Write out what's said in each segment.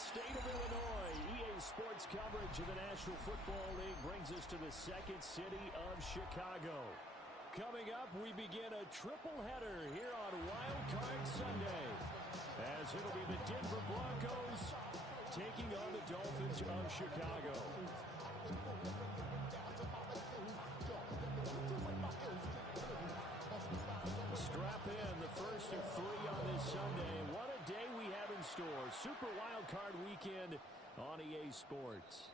state of Illinois. EA Sports coverage of the National Football League brings us to the second city of Chicago. Coming up, we begin a triple header here on Wildcard Sunday, as it'll be the Denver Broncos taking on the Dolphins of Chicago. Strap in, the first of three on this Sunday. What a day we have in store. Super Wildcard Weekend on EA Sports.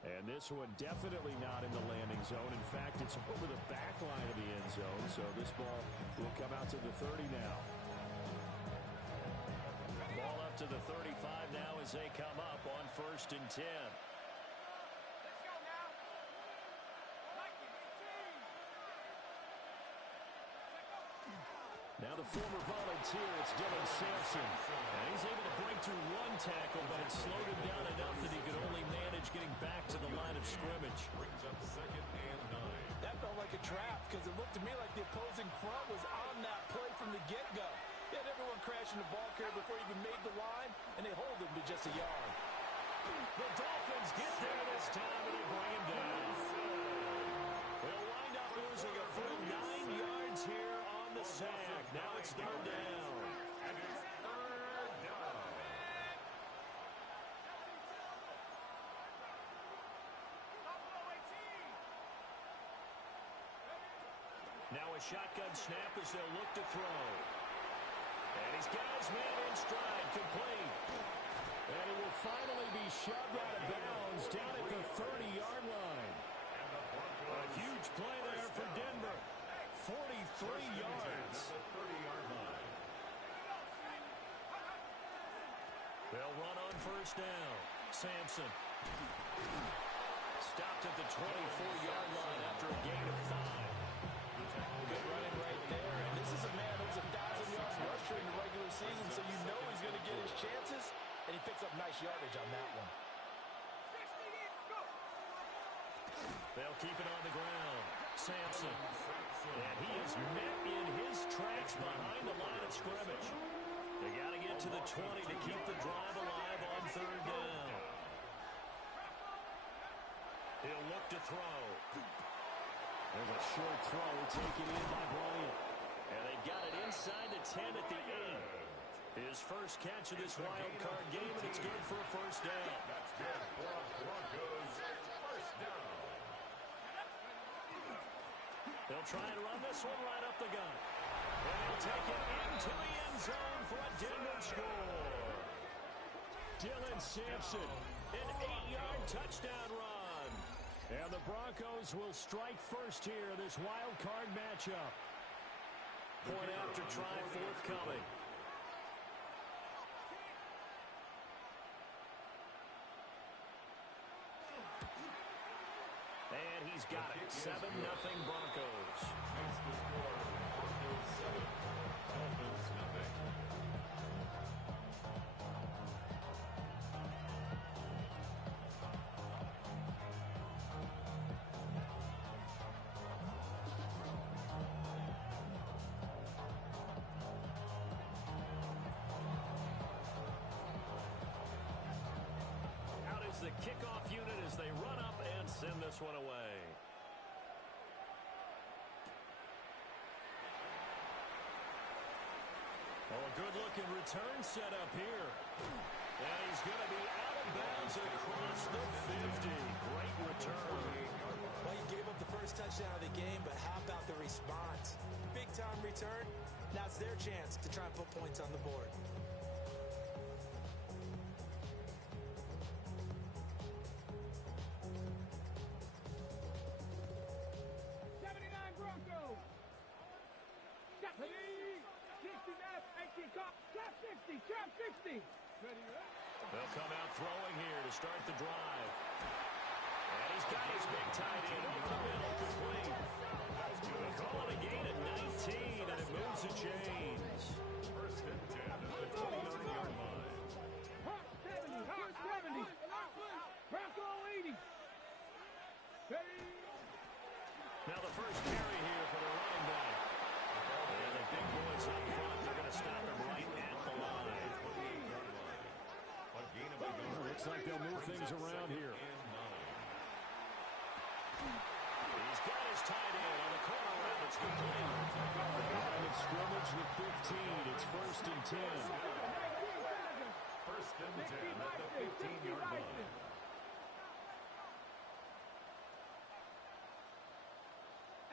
And this one definitely not in the landing zone. In fact, it's over the back line of the end zone. So this ball will come out to the 30 now. Ball up to the 35 now as they come up on 1st and 10. Now the former volunteer, it's Dylan Sampson. And he's able to break through one tackle, but it slowed him down enough that he could only manage getting back to the line of scrimmage. Brings up 2nd and 9. That felt like a trap because it looked to me like the opposing front was on that play from the get-go. They had everyone crashing the ball carrier before he even made the line, and they hold him to just a yard. The Dolphins get there this time, and they bring him down. They'll wind up losing a full 9 yards here on the sack. Now it's 3rd down. And it's 3rd down. Now a shotgun snap as they'll look to throw. And he's got his man in stride, complete. And he will finally be shoved out of bounds down at the 30-yard line. A huge play there for Denver. 43 yards. The 30-yard line. They'll run on 1st down. Sampson. Stopped at the 24-yard line after a gain of 5. Good running right there. And this is a man that was 1,000 yards rusher in the regular season, so you know he's going to get his chances, and he picks up nice yardage on that one. They'll keep it on the ground. Sampson. And he is met in his tracks behind the line of scrimmage. They got to get to the 20 to keep the drive alive on 3rd down. He'll look to throw. There's a short throw taken in by Bryant. And they've got it inside the 10 at the 8. His first catch of this wild card game, and it's good for a 1st down. That's good for Broncos. 1st down. They'll try and run this one right up the gut. And they'll take it into the end zone for a Denver score. Dylan Sampson, an 8-yard touchdown run. And the Broncos will strike first here in this wild card matchup. Point after try forthcoming. And he's got it. 7-0 Broncos. That's the score. Broncos 7, Dolphins nothing. The kickoff unit as they run up and send this one away. Oh, a good-looking return set up here. And he's going to be out of bounds across the 50. Great return. Well, he gave up the first touchdown of the game, but how about the response? Big-time return. Now it's their chance to try and put points on the board. Trap 60. They'll come out throwing here to start the drive. And he's got his big tight end over the middle, complete. They call it a gain of 19, and it moves the chains. 1st and 10 at the 20-yard line. 70. Bronco 80. Now the first carry here for the running back. And the big boys up front, they're going to stop him right at the line. A gain of a yard. Looks like they'll move things around here. He's got his tight end on the corner route. It's complete. Line of scrimmage, the 15. It's 1st and 10. 1st and 10 at the 15-yard line.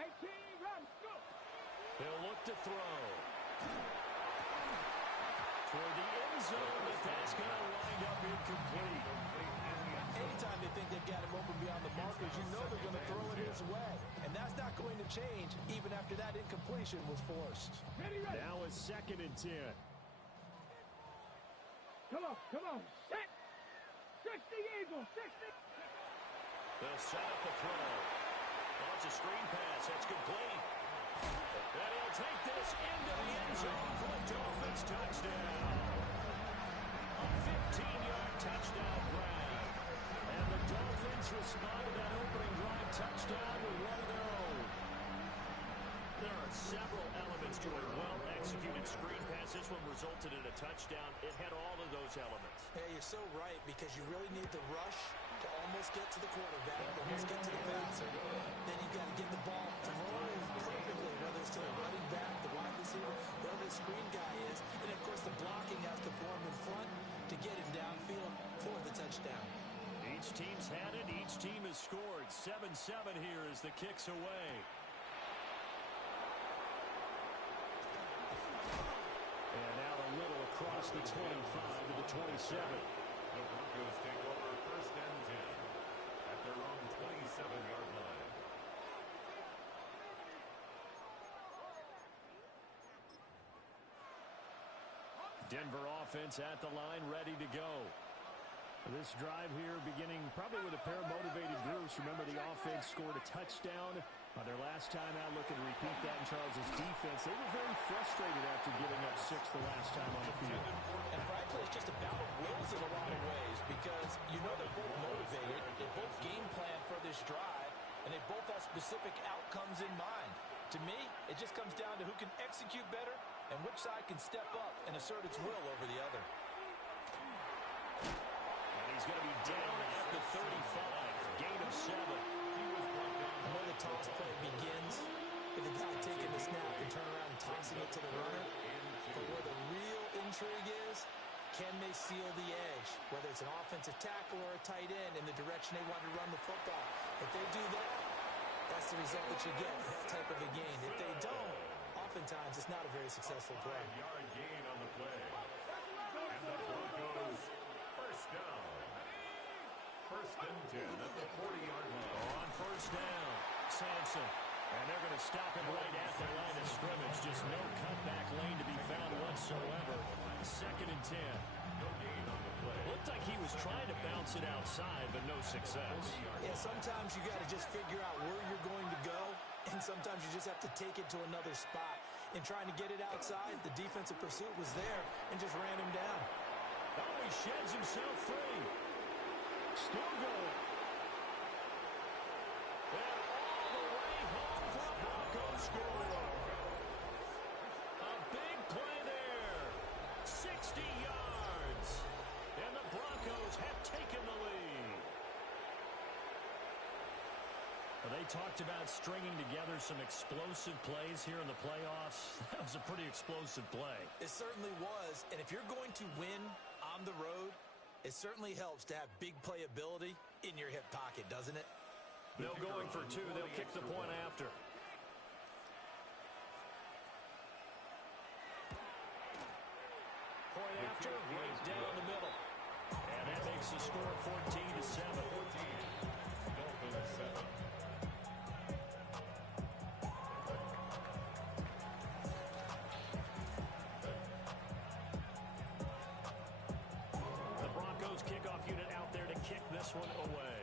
18, run, go. They'll look to throw. Toward the end zone, but that's going to wind up incomplete. Anytime they think they've got him open beyond the markers, you know they're going to throw it his way. And that's not going to change even after that incompletion was forced. Ready, ready. Now it's 2nd and 10. Come on, set. 60 Eagles, 60. They'll set up the throw. Oh, it's a screen pass. That's complete. And he'll take this into the end zone for a Dolphins touchdown. A 15-yard touchdown grab. And the Dolphins respond to that opening drive touchdown with one of their own. There are several elements to a well-executed screen pass. This one resulted in a touchdown. It had all of those elements. Yeah, you're so right, because you really need the rush to almost get to the quarterback, almost get to the passer. Then you've got to get the ball thrown perfectly, whether it's to the running back, the wide receiver, whoever the screen guy is. And, of course, the blocking has to form in front to get him downfield for the touchdown. Each team's had it. Each team has scored. 7-7 here as the kick's away. And now a little across the 25 to the 27. The Broncos take over 1st and 10 at their own 27-yard line. Denver offense at the line, ready to go. This drive here beginning probably with a pair of motivated groups. Remember, the offense scored a touchdown on their last time out. Looking to repeat that in Charles' defense. They were very frustrated after giving up 6 the last time on the field. And frankly, it's just a battle of wills in a lot of ways, because you know they're both motivated. They both game plan for this drive, and they both have specific outcomes in mind. To me, it just comes down to who can execute better and which side can step up and assert its will over the other. He's going to be down at the 35. Gain of 7. When the toss play begins, with the guy taking the snap and turn around and tossing it to the runner. But where the real intrigue is, can they seal the edge? Whether it's an offensive tackle or a tight end in the direction they want to run the football. If they do that, that's the result that you get, that type of a gain. If they don't, oftentimes it's not a very successful play. 5-yard gain on the play. And the Broncos, 1st down. 1st and 10 at the 40-yard line. On 1st down, Sampson. And they're going to stop him right at the line of scrimmage. Just no cutback lane to be found whatsoever. 2nd and 10. No gain on the play. Looked like he was trying to bounce it outside, but no success. Yeah, sometimes you got to just figure out where you're going to go, and sometimes you just have to take it to another spot. In trying to get it outside, the defensive pursuit was there and just ran him down. Oh, he sheds himself free. Still going. And all the way home for a Broncos score. A big play there. 60 yards. And the Broncos have taken the lead. Well, they talked about stringing together some explosive plays here in the playoffs. That was a pretty explosive play. It certainly was, and if you're going to win on the road, it certainly helps to have big playability in your hip pocket, doesn't it? They'll going for 2. They'll kick the point after. Point after, right down the middle. And that makes the score 14-7. Dolphins 7. The Broncos kickoff unit out there to kick this one away.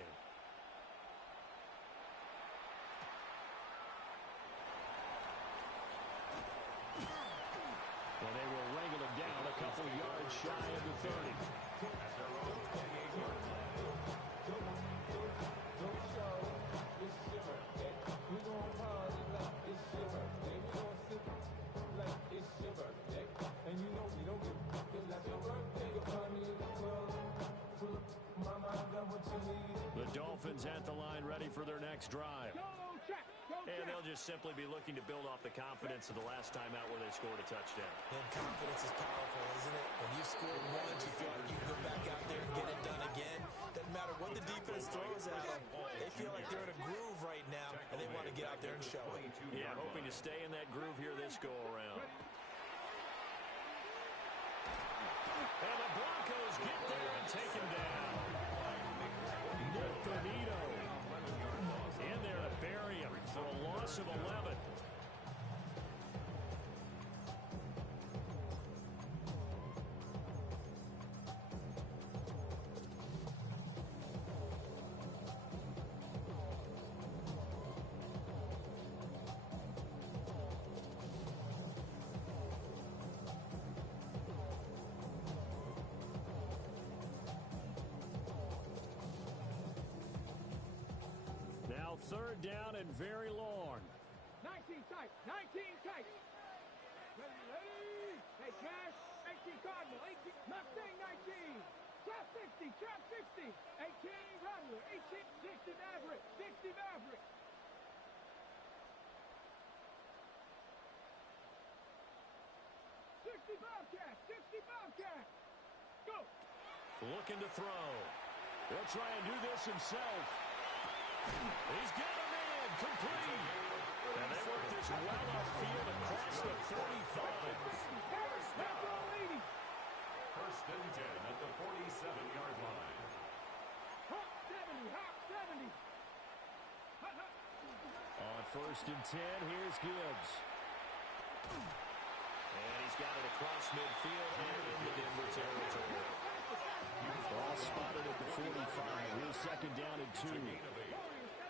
Well, they will wrangle it down a couple yards shy of the 30. At their own 28-yard line. And you know we don't give like your birthday, you'll find me in the club. Dolphins at the line ready for their next drive. And they'll just simply be looking to build off the confidence of the last time out where they scored a touchdown. And confidence is powerful, isn't it? When you've scored once, you feel like you can go back out there and get it done again. Doesn't matter what the defense throws at them. They feel like they're in a groove right now, and they want to get out there and show it. Yeah, hoping to stay in that groove here this go-around. And the Broncos get there and take him down. In there to bury him for a loss of 11. Now third down and very long. 19 tight. 19 tight. Ready. Hey, cash. 18 Cardinal. 18. Mustang 19. Trap 60. Trap 60. 18 Rattler. 18. 60 Maverick. 60 Maverick. 60 Bobcat. 60 Bobcat. Go. Looking to throw. He'll try and do this himself. He's got a man complete. And they work this well upfield across the 45. First and 10 at the 47-yard line. Hop 70, hop 70. On first and 10, here's Gibbs. And he's got it across midfield and into Denver territory. Ball spotted at the 45. Here's second down and 2.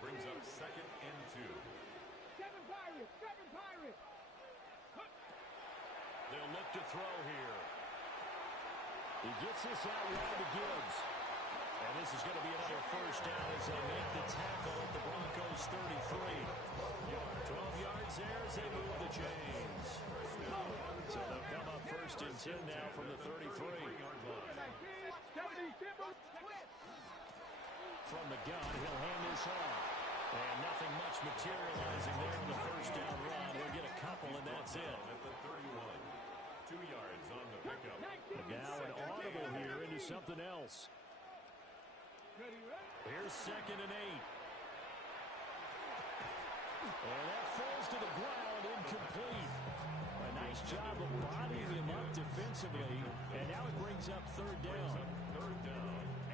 Brings up second and 2. 7 Pirates, 7 Pirates. They'll look to throw here. He gets this out wide to Gibbs. And this is going to be another first down as they make the tackle at the Broncos 33. 12 yards there as they move the chains. So they'll come up first and 10 now from the 33-yard line. From the gun, he'll hand this off. And nothing much materializing there on the first down run. He'll get a couple, and that's it. At the 31. 2 yards on the pickup. And now an audible here into something else. Here's second and 8. And that falls to the ground, incomplete. A nice job of bodying him up defensively. And now it brings up third down.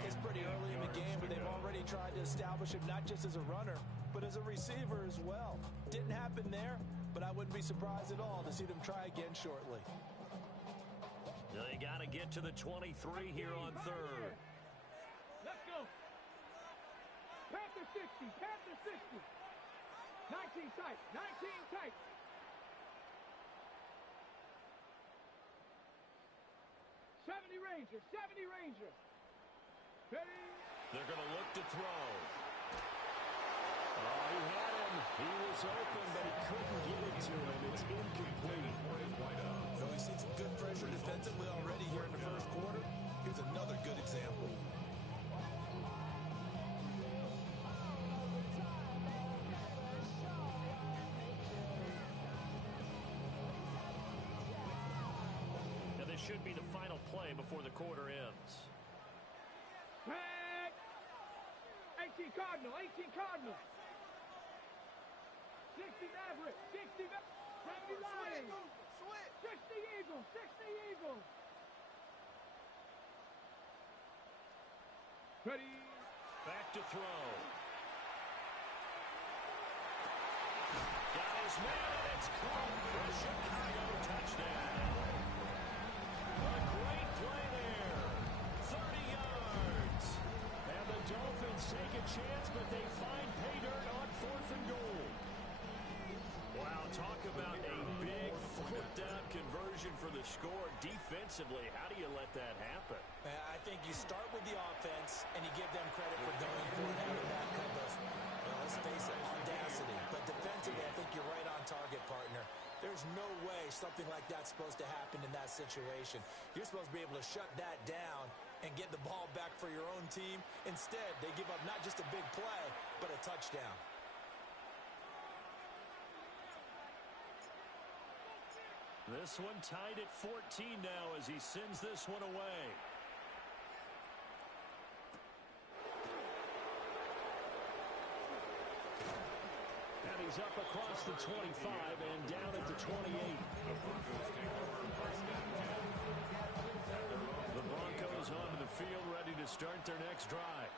It's pretty early in the game, but they've already tried to establish him not just as a runner, but as a receiver as well. Didn't happen there, but I wouldn't be surprised at all to see them try again shortly. They got to get to the 23 here on third. Let's go. Panther 60, Panther 60. 19 tight, 19 tight. 70 Ranger, 70 Ranger. Ready. They're going to look to throw. Oh, he had him. He was open, but he couldn't get it to him. It's incomplete. So we've seen some good pressure defensively already here in the first quarter. Here's another good example. Now this should be the final play before the quarter ends. Back. 18 Cardinal, 18 Cardinal. 60 Maverick, 60 Maverick. 70 Lions. 60 Eagles, 60 Eagles. Ready. Back to throw. Got his man, and it's caught for a Chicago touchdown. A great play there. 30 yards. And the Dolphins take a chance, but they find pay dirt on 4th and goal. Wow, talk about a big fourth-down conversion for the score. Defensively, how do you let that happen? I think you start with the offense, and you give them credit for going for it, having that kind of, let's face it, audacity. But defensively, I think you're right on target, partner. There's no way something like that's supposed to happen in that situation. You're supposed to be able to shut that down and get the ball back for your own team. Instead, they give up not just a big play, but a touchdown. This one tied at 14 now as he sends this one away. And he's up across the 25 and down at the 28. The Broncos onto the field ready to start their next drive.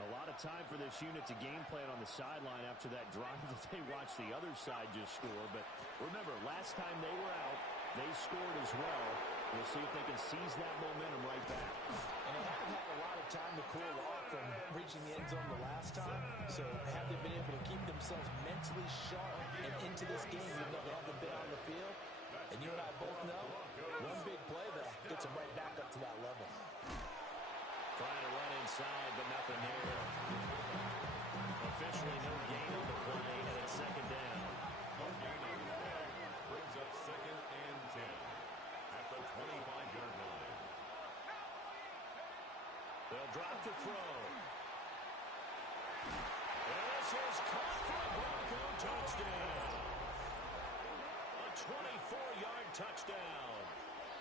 A lot of time for this unit to game plan on the sideline after that drive that they watched the other side just score. But remember, last time they were out, they scored as well. We'll see if they can seize that momentum right back. And they haven't had a lot of time to cool off from reaching the end zone the last time. So have they been able to keep themselves mentally sharp and into this game even though they haven't been on the field? And you and I both know, one big play there gets them right back up to that level. Trying to run inside, but nothing there. Officially no gain on the play, and it's second down. Brings up 2nd and 10 at the 25-yard line. They'll drop the throw. And this is caught for a Bronco touchdown. A 24-yard touchdown.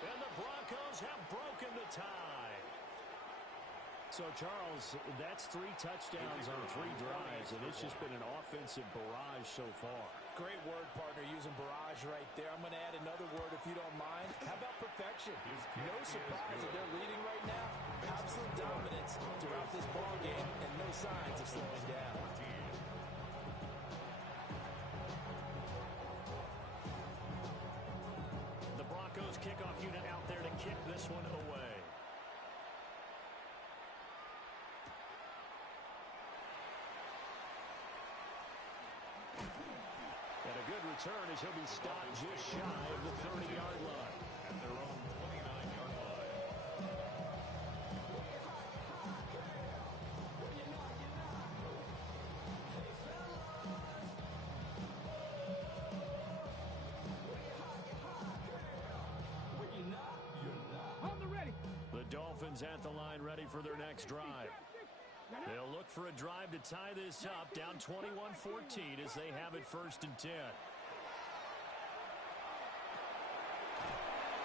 And the Broncos have broken the tie. So, Charles, that's 3 touchdowns on 3 drives, and it's just been an offensive barrage so far. Great word, partner, using barrage right there. I'm going to add another word if you don't mind. How about perfection? No surprise that they're leading right now. Absolute dominance throughout this ball game and no signs of slowing down. The Broncos kickoff unit out there to kick this one away. And a good return as he'll be stopped just shy of the 30-yard line. At their own 29-yard line. On the ready. The Dolphins at the line ready for their next drive. They'll look for a drive to tie this up, down 21-14 as they have it 1st and 10.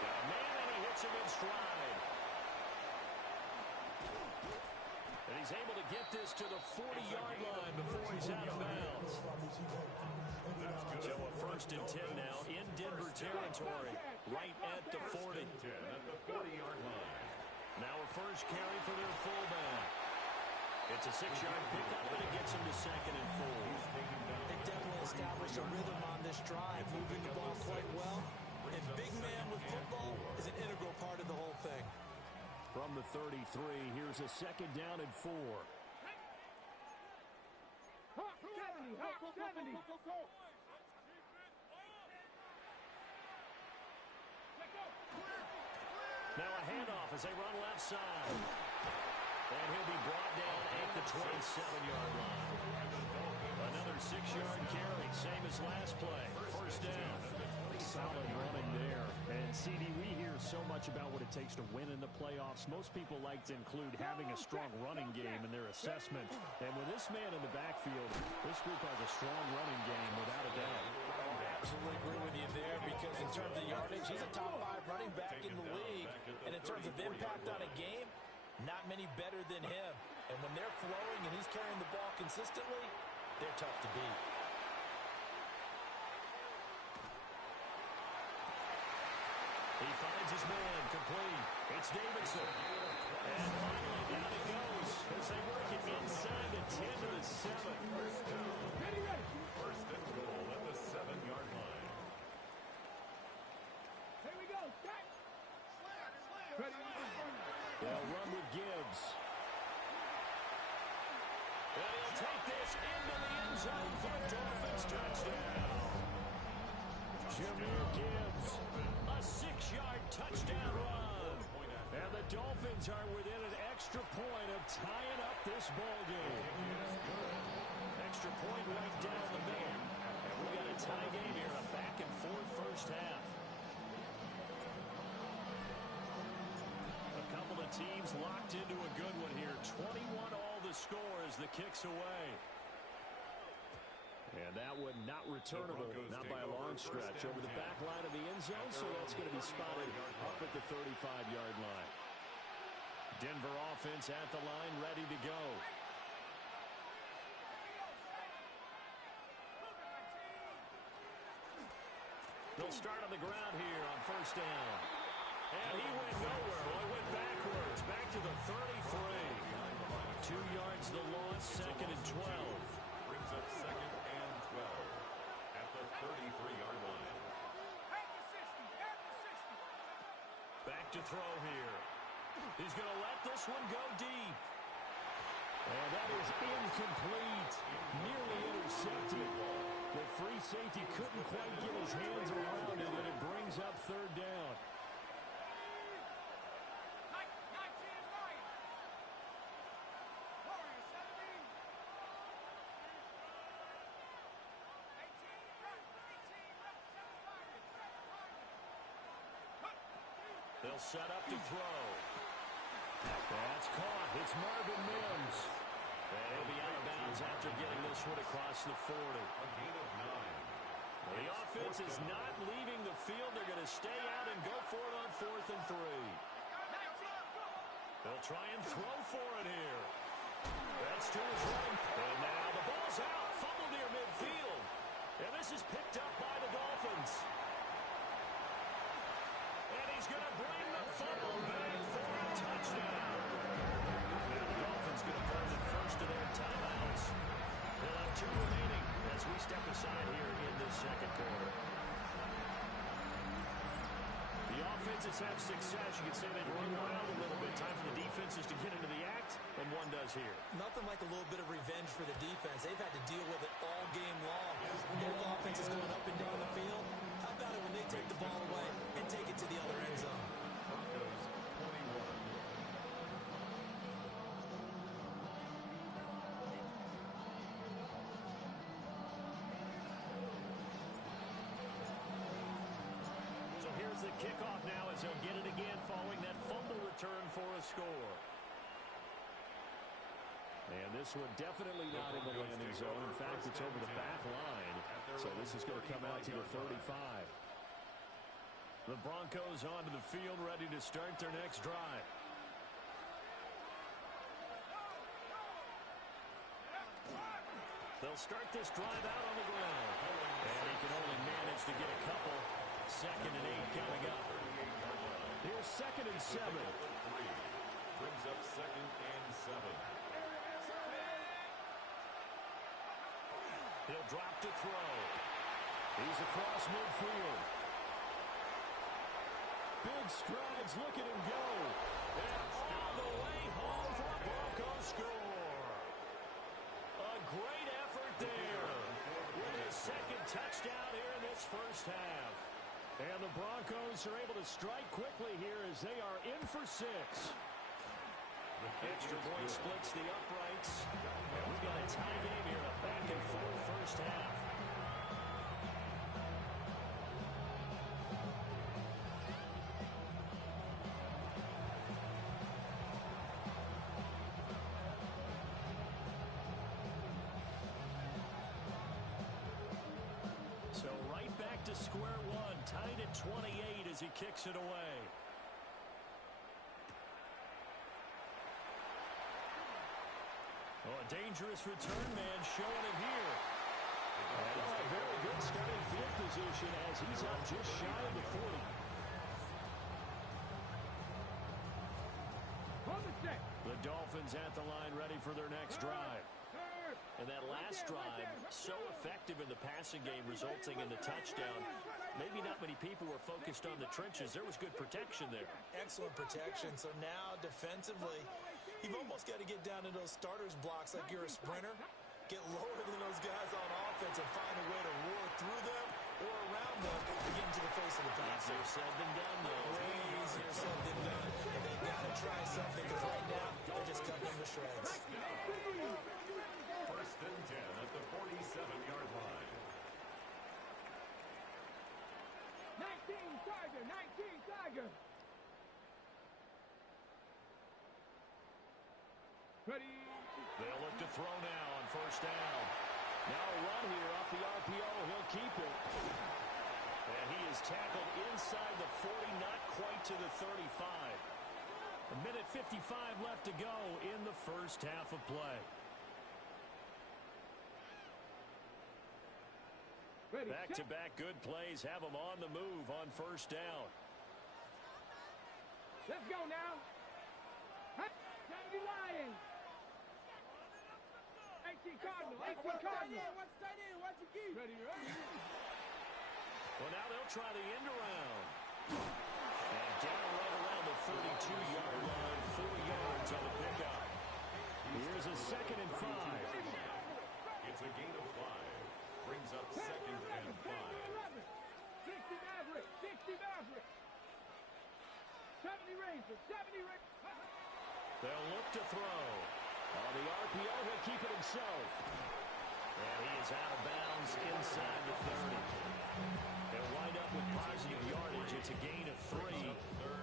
Got a man, and he hits him in stride. And he's able to get this to the 40-yard line before he's out of bounds. So a 1st and 10 now in Denver territory, right at the 40. 10 at the 40-yard line. Now a first carry for their fullback. It's a 6-yard pickup, and it gets him to 2nd and 4. They definitely established a rhythm on this drive, moving the ball quite well. And big man with football is an integral part of the whole thing. From the 33, here's a 2nd down and 4. Hawk 70, Hawk 70. Now a handoff as they run left side. And he'll be brought down at the 27-yard line. Another 6-yard carry, same as last play. 1st down. Solid running there. And, CD, we hear so much about what it takes to win in the playoffs. Most people like to include having a strong running game in their assessment. And with this man in the backfield, this group has a strong running game without a doubt. I absolutely agree with you there because in terms of yardage, he's a top 5 running back in the league. And in terms of impact on a game, not many better than him. And when they're flowing and he's carrying the ball consistently, they're tough to beat. He finds his man, complete. It's Davidson. And finally down it goes as they work it inside the 10 to the 7. Ready, ready. 1st and goal at the 7-yard line. Here we go. Back. Ready. They'll run with Gibbs. And he'll take this into the end zone for a Dolphins touchdown. Jameer Gibbs, a 6-yard touchdown run. And the Dolphins are within an extra point of tying up this ball game. Extra point right down the middle. And we got a tie game here, a back and forth 1st half. A couple of teams locked into a good one here. 21 all the score as the kick's away. And that one not returnable, not by a long stretch. Over the back line of the end zone, so that's going to be spotted up at the 35-yard line. Denver offense at the line, ready to go. They'll start on the ground here on first down. And he went nowhere. Well, he went backwards, back to the 33. 2 yards the loss, second and 12. Brings up second and 12 at the 33-yard line. Back to throw here. He's going to let this one go deep. And that is incomplete. Nearly intercepted. The free safety couldn't quite get his hands around it, and it brings up third down. They'll set up to throw. That's caught. It's Marvin Mims. And he'll be out of bounds after getting this one across the 40. A gain of 9. The offense is not leaving the field. They're going to stay out and go for it on 4th and 3. They'll try and throw for it here. That's to his right. And now the ball's out. Fumble near midfield. And this is picked up by the Dolphins. And he's going to bring the fumble back for a touchdown. Now the Dolphins going to burn the first of their timeouts. They'll have 2 remaining as we step aside here in this second quarter. The offenses have success. You can say they've run wild a little bit. Time for the defenses to get into the act, and one does here. Nothing like a little bit of revenge for the defense. They've had to deal with it all game long. Their offense is going up and down the field. How about it when they take the ball away and take it to the other end zone? Broncos 21. So here's the kickoff now as he'll get it again following that fumble return for a score. And this one definitely not in the landing zone. In fact, it's over the back line. So this is going to come out to the 35. The Broncos onto the field, ready to start their next drive. They'll start this drive out on the ground. And he can only manage to get a couple. Second and 8 coming up. Here's second and 7. Brings up second and 7. He'll drop to throw. He's across midfield. Big strides. Look at him go. And all the way home for a Broncos score. A great effort there. With his second touchdown here in this first half. And the Broncos are able to strike quickly here as they are in for 6. Extra point splits the uprights. And we've got a tie game here, a back and forth first half. So right back to square one, tied at 28 as he kicks it away. Oh, a dangerous return man showing it here. And a very good starting field position as he's up just shy of the 40. The Dolphins at the line ready for their next drive. And that last drive, so effective in the passing game, resulting in the touchdown. Maybe not many people were focused on the trenches. There was good protection there. Excellent protection. So now, defensively, you've almost got to get down to those starters blocks like you're a sprinter. Get lower than those guys on offense and find a way to roar through them or around them to get into the face of the pass. Easier said than done, though. Way easier said than done. And they've got to try something because right now, they're just cutting them to shreds. First and 10 at the 47-yard line. 19 Tiger, 19 Tiger. Ready. They'll look to throw now on first down. Now a run here off the RPO. He'll keep it. And he is tackled inside the 40, not quite to the 35. A minute 55 left to go in the first half of play. Back-to-back good plays have them on the move on first down. Let's go now. Time to Lions. 18 Cardinal. 18 Cardinal. What's tight end? What's your key? Ready. Well, now they'll try the end around. And down right around the 32-yard line, 4 yards on the pickup. Here's a 2nd and 5. It's a gain of 5. Brings up 2nd and 5. 60 Maverick. 60 Maverick. 70 Rangers. 70 Rangers. They'll look to throw. On the RPO, he'll keep it himself. And he is out of bounds inside the 30. They'll wind up with positive yardage. It's a gain of 3,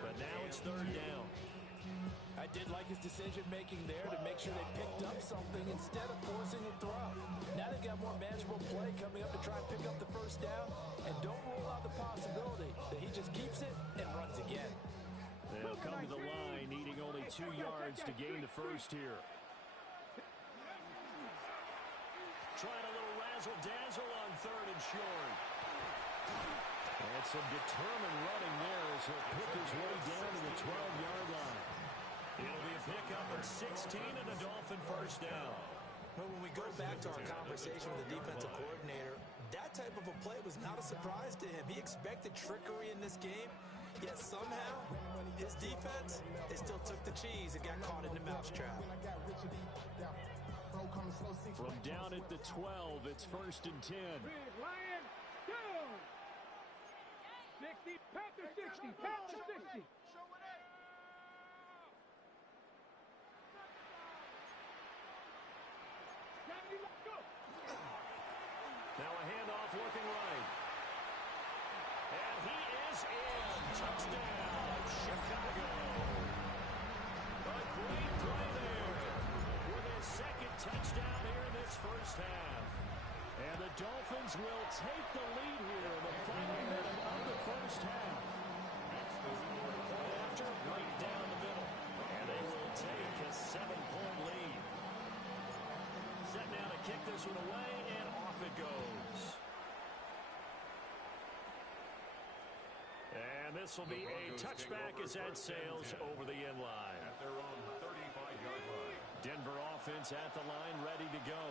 but now it's 3rd down. I did like his decision-making there to make sure they picked up something instead of forcing a throw. Now they've got more manageable play coming up to try and pick up the first down, and don't rule out the possibility that he just keeps it and runs again. They'll come to the line, needing only 2 yards to gain the first here. Trying a little razzle-dazzle on 3rd and short. And some determined running there as he'll pick his way down to the 12-yard line. It'll be a pickup of 16 and a Dolphin first down. Well, when we go back to our conversation with the defensive coordinator, that type of a play was not a surprise to him. He expected trickery in this game, yet somehow his defense, they still took the cheese and got caught in the mousetrap. From down at the 12, it's 1st and 10. Big Lion. Go. 60. Panther 60. Panther 60. Now a handoff looking right. And he is in. Touchdown, Chicago. A great play there with his 2nd touchdown here in this first half. And the Dolphins will take the lead here in the final minute of the first half. Point after, right down the middle. And they will take a 7-point lead. Set now to kick this one away, and off it goes. And this will be a touchback as that sails over the end line. At their own 35-yard line. Denver offense at the line, ready to go.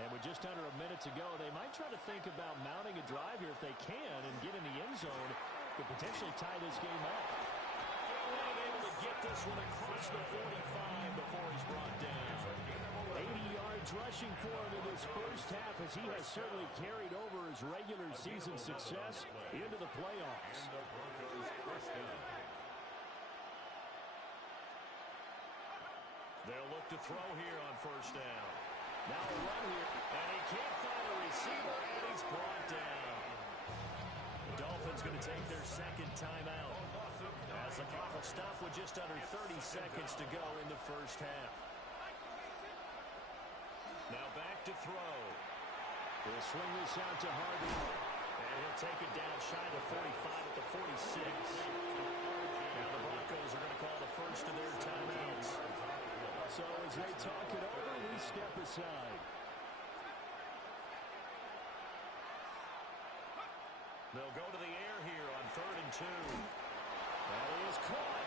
And with just under a minute to go, they might try to think about mounting a drive here if they can and get in the end zone to potentially tie this game up. And able to get this one across the 45 before he's brought down. 80 yards rushing for him in this first half as he has certainly carried over his regular season success into the playoffs. And the Broncos first down. They'll look to throw here on first down. Now a run here, and he can't find a receiver, and he's brought down. The Dolphins going to take their 2nd timeout as the clock will stop with just under 30 seconds to go in the first half. Now back to throw. He'll swing this out to Harvey, and he'll take it down shy of the 45 at the 46. Now the Broncos are going to call the first of their timeouts. So as they talk it over, we step aside. They'll go to the air here on 3rd and 2. That is caught.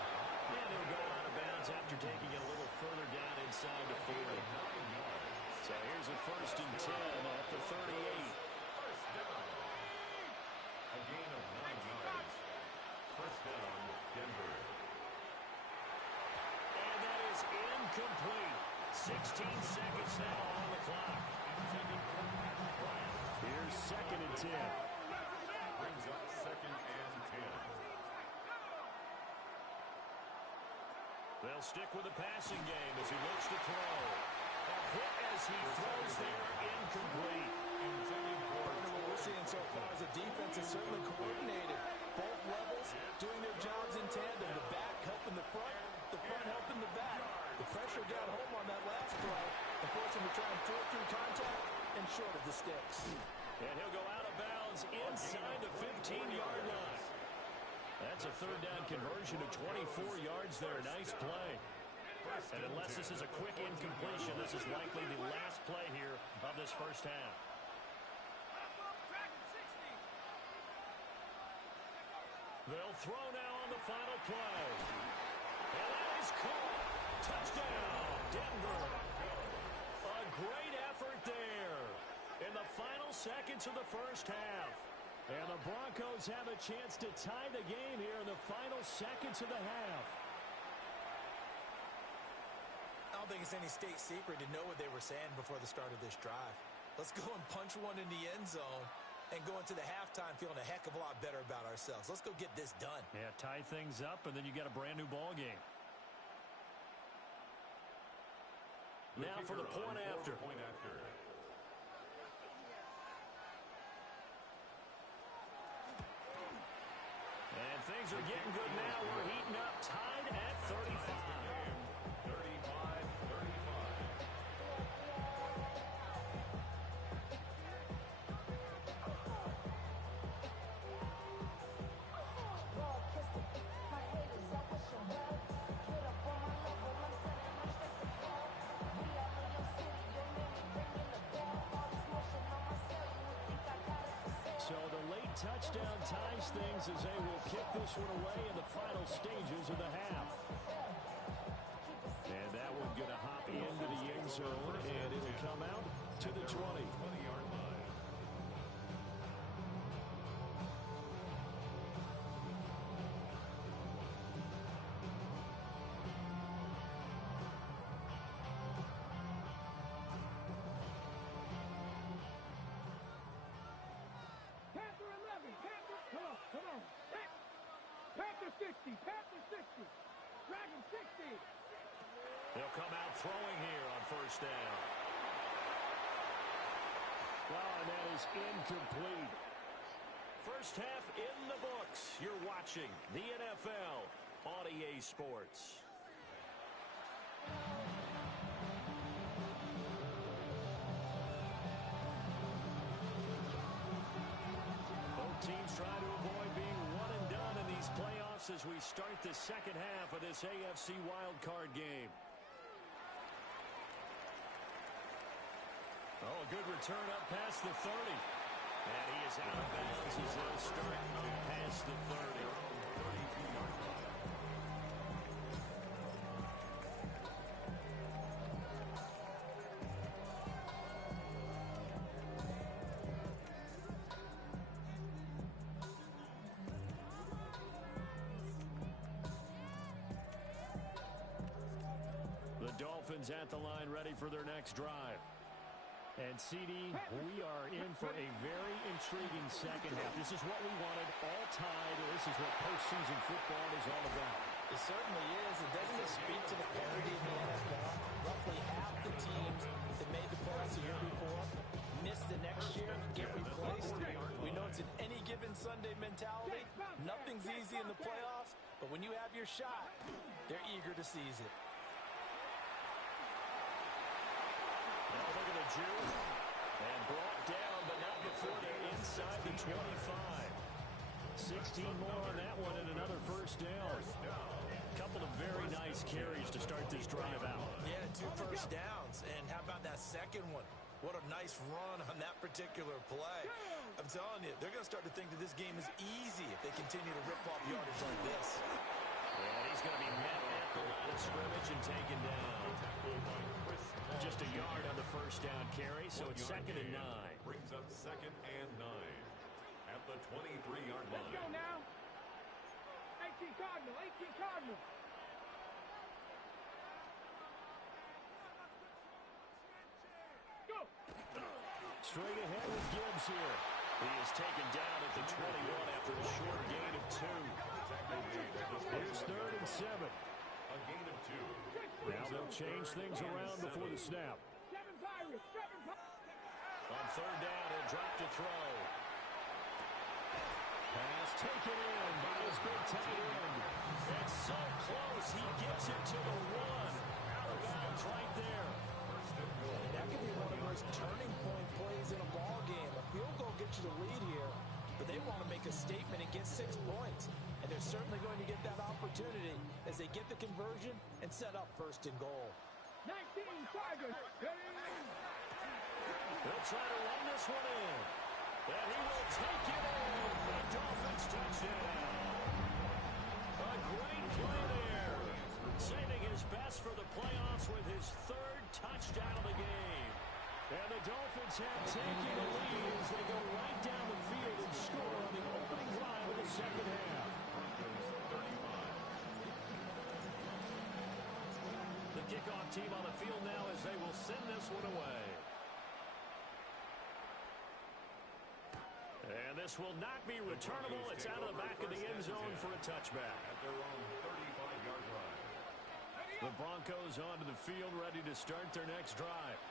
And he'll go out of bounds after taking it a little further down inside the 40. So here's a 1st and 10 at the 38. First down. A gain of 9 yards. First down, Denver. And that is incomplete. 16 seconds now on the clock. Here's 2nd and 10. Brings up 2nd and 10. They'll stick with the passing game as he looks to throw. A hit as he throws there, incomplete. What we're seeing so far is the defense is certainly coordinated. Both levels doing their jobs in tandem. The back helping the front helping the back. The pressure got home on that last play. Unfortunately, trying to throw through contact and short of the sticks. And he'll go out of bounds inside the 15-yard line. That's a third down conversion to 24 yards there. Nice play. And unless this is a quick incompletion, this is likely the last play here of this first half. They'll throw now on the final play. And that is caught. Touchdown, Denver. A great effort there in the final seconds of the first half. And the Broncos have a chance to tie the game here in the final seconds of the half. I don't think it's any state secret to know what they were saying before the start of this drive. Let's go and punch one in the end zone and go into the halftime feeling a heck of a lot better about ourselves. Let's go get this done. Yeah, tie things up, and then you got a brand new ball game. Now for the point after. And things are getting good now. We're heating up, tied at 35. 35-35. So the late touchdown ties things as they will kick this one away in the final stages of the half. And that one going to hop into the end zone, and it'll come out to the 20. 20-yard line. Panther 11. Panther. Come on. Panther 60. Panther 60. Dragon 60. They'll come out throwing here on first down. Well, and that is incomplete. First half in the books. You're watching the NFL on EA Sports. Both teams trying to avoid being one and done in these playoffs as we start the second half of this AFC wildcard game. Oh, a good return up past the 30. And he is out of bounds as they'll start past the 30. The Dolphins at the line ready for their next drive. And, CD, we are in for a very intriguing second half. This is what we wanted, all tied. This is what postseason football is all about. It certainly is. It doesn't just speak to the parity in the NFL. Roughly half the teams that made the playoffs the year before miss the next year, get replaced. We know it's an any given Sunday mentality. Nothing's easy in the playoffs, but when you have your shot, they're eager to seize it. Now look at the Jew. And brought down, but not before they're inside the 25. 16 more on that one and another first down. Couple of very nice carries to start this drive out. Yeah, 2 first downs. And how about that second one? What a nice run on that particular play. I'm telling you, they're going to start to think that this game is easy if they continue to rip off yardage like this. And he's going to be met at the line of scrimmage and taken down. Just a yard on the first down carry, so it's 2nd and 9. Brings up 2nd and 9 at the 23-yard line. Let's go now. 18 Cardinal. 18 Cardinal. Go. Straight ahead with Gibbs here. He is taken down at the 21 after a short gain of 2. Here's 3rd and 7. A gain of 2. Now they'll change things around before the snap. 7 Pirates. 7 Pirates. On 3rd down, he'll drop to throw. Pass taken in by his big tight end. It's so close, he gets it to the 1. downs right there. That could be one of those turning point plays in a ball game. A field goal gets you the lead here, but they want to make a statement and get 6 points. And they're certainly going to get that opportunity as they get the conversion and set up first and goal. 19 Tigers. He'll try to run this one in. And he will take it in for the Dolphins touchdown. A great play there. Saving his best for the playoffs with his 3rd touchdown of the game. And the Dolphins have taken the lead as they go right down the field and score on the opening drive of the second half. The kickoff team on the field now as they will send this one away. And this will not be returnable. It's out of the back of the end zone for a touchback. At their own 35-yard line. The Broncos onto the field, ready to start their next drive.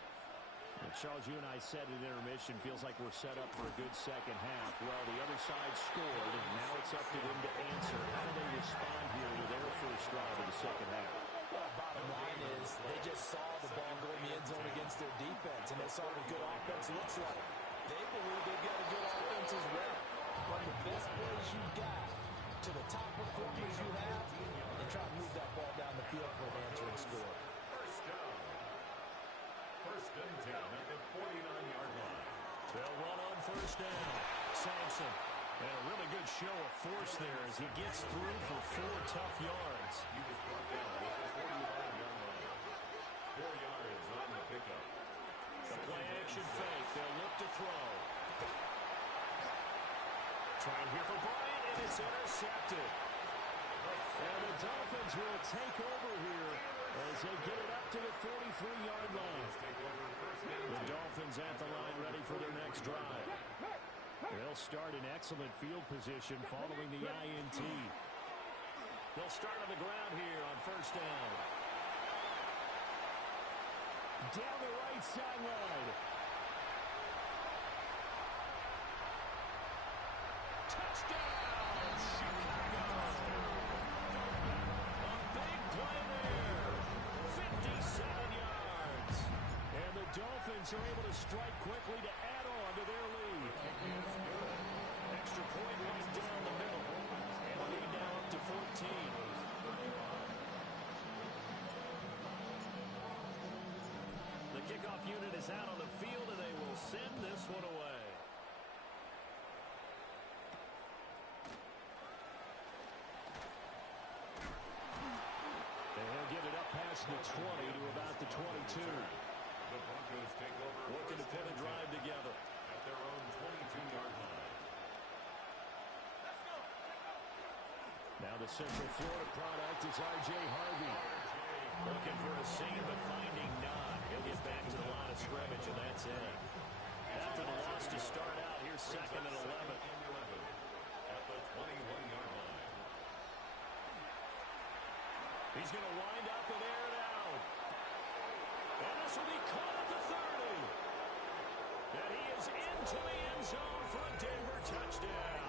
And Charles, you and I said at intermission, feels like we're set up for a good second half. Well, the other side scored, and now it's up to them to answer. How do they respond here with their first drive of the second half? Well, bottom line is they just saw the ball go in the end zone against their defense, and they saw what a good offense looks like. They believe they've got a good offense as well. Run the best plays you've got to the top performers you have, and try to move that ball down the field for an answering score. First down. First and 10 at the 49-yard line. They'll run on first down. Sampson. And a really good show of force there as he gets through for 4 tough yards. He was brought down at the 45-yard line. 4 yards on the pickup. The play action fake. They'll look to throw. Trying here for Bryant, and it's intercepted. And the Dolphins will take over here as they get it up to the 43-yard line. The Dolphins at the line ready for their next drive. They'll start in excellent field position following the INT. They'll start on the ground here on first down. Down the right sideline. Touchdown, Chicago! A big play there. 57 yards. And the Dolphins are able to strike quickly to add on to their lead. Extra point right down the middle. And the lead now up to 14. The kickoff unit is out on the field, and they will send this one away. And he'll get it up past the 20 to about the 22. The Broncos take over. Looking to put a drive together. At their own 22-yard line. Now the Central Florida product is R.J. Harvey. Looking for a seam, but finding none. He'll get back to the line of scrimmage, and that's it. After the loss to start out, here's second and 11. At the 21-yard line. He's going to wind up and air it out. And this will be caught at the 30. And he is into the end zone for a Denver touchdown.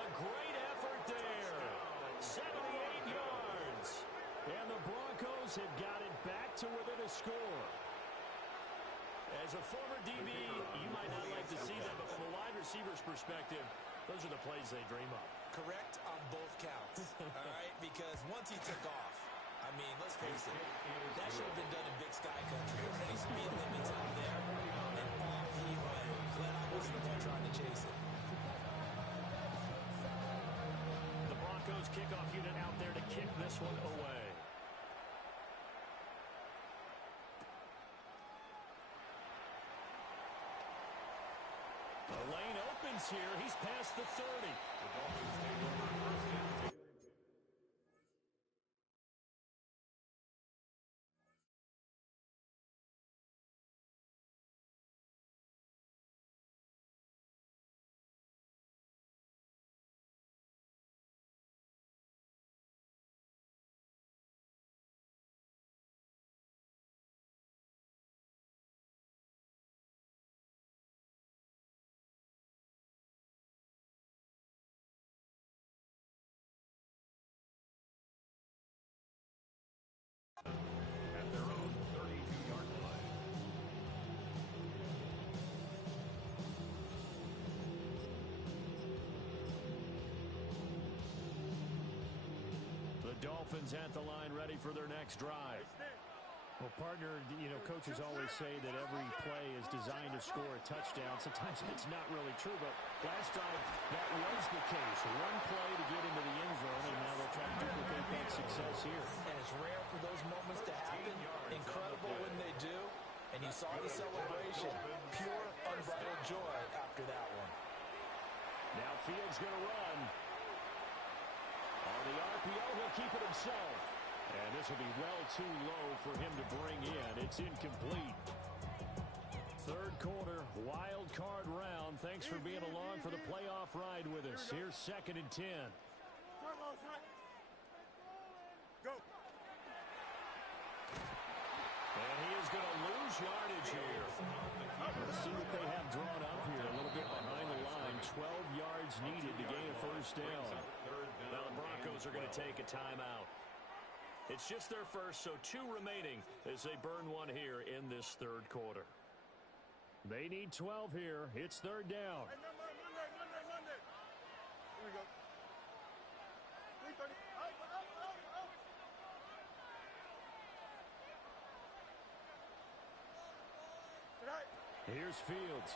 A great effort there. 78 yards. And the Broncos have got it back to within a score. As a former DB, you might not like to see that, but from a wide receiver's perspective, those are the plays they dream of. Correct on both counts, all right? Because once he took off, I mean, let's face it, that should have been done in Big Sky country. Any speed limits out there, and off he went. Glad I wasn't the one trying to chase it. The Broncos kickoff unit out there to kick this one away. The lane opens here. He's past the 30. The Dolphins take over first and 10. Dolphins at the line ready for their next drive. Well, partner, coaches always say that every play is designed to score a touchdown. Sometimes it's not really true, but last drive that was the case. One play to get into the end zone, and now they'll try to duplicate that success here. And it's rare for those moments to happen. Incredible when they do. And you saw the celebration. Pure, unbridled joy after that one. Now Fields going to run. On the RPO, he'll keep it himself. And this will be well too low for him to bring in. It's incomplete. Third quarter, wild card round. Thanks for being along for the playoff ride with us. Here's 2nd and 10. Go. And he is going to lose yardage here. Let's see what they have drawn up here. A little bit behind the line. 12 yards needed to gain a first down. Now the Broncos are going to take a timeout. It's just their first, so 2 remaining as they burn one here in this third quarter. They need 12 here. It's 3rd down. Hey, Monday. Here we go. 3:30. Out. Here's Fields.